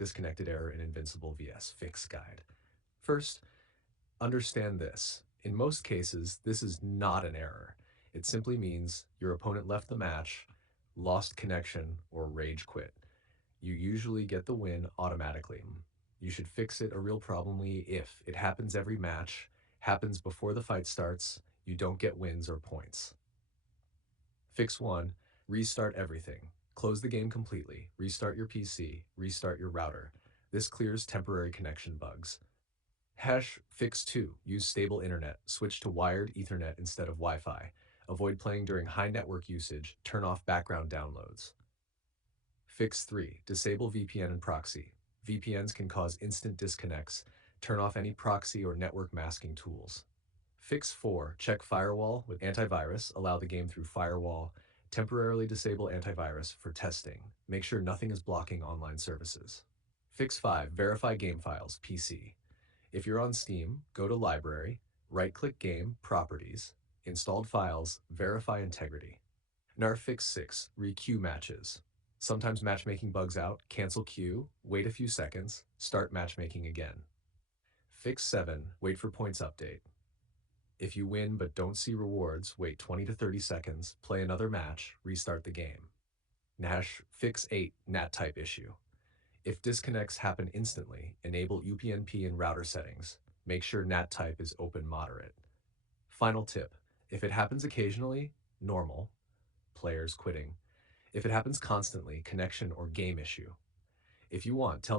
Disconnected error in Invincible vs Fix Guide. First, understand this. In most cases, this is not an error. It simply means your opponent left the match, lost connection, or rage quit. You usually get the win automatically. You should fix it a real problemly if it happens every match, happens before the fight starts, you don't get wins or points. Fix 1, restart everything. Close the game completely, restart your PC, restart your router. This clears temporary connection bugs. Fix 2, use stable internet, switch to wired Ethernet instead of Wi-Fi. Avoid playing during high network usage, turn off background downloads. Fix 3, disable VPN and proxy. VPNs can cause instant disconnects. Turn off any proxy or network masking tools. Fix 4, check firewall with antivirus, allow the game through firewall. Temporarily disable antivirus for testing. Make sure nothing is blocking online services. Fix 5, verify game files, PC. If you're on Steam, go to Library, right-click Game, Properties, Installed Files, Verify Integrity. Fix 6, re-queue matches. Sometimes matchmaking bugs out, cancel queue, wait a few seconds, start matchmaking again. Fix 7, wait for points update. If you win but don't see rewards, wait 20 to 30 seconds, play another match, restart the game. Fix 8, NAT type issue. If disconnects happen instantly, enable UPnP in router settings. Make sure NAT type is open moderate. Final tip, if it happens occasionally, normal, players quitting. If it happens constantly, connection or game issue. If you want, tell me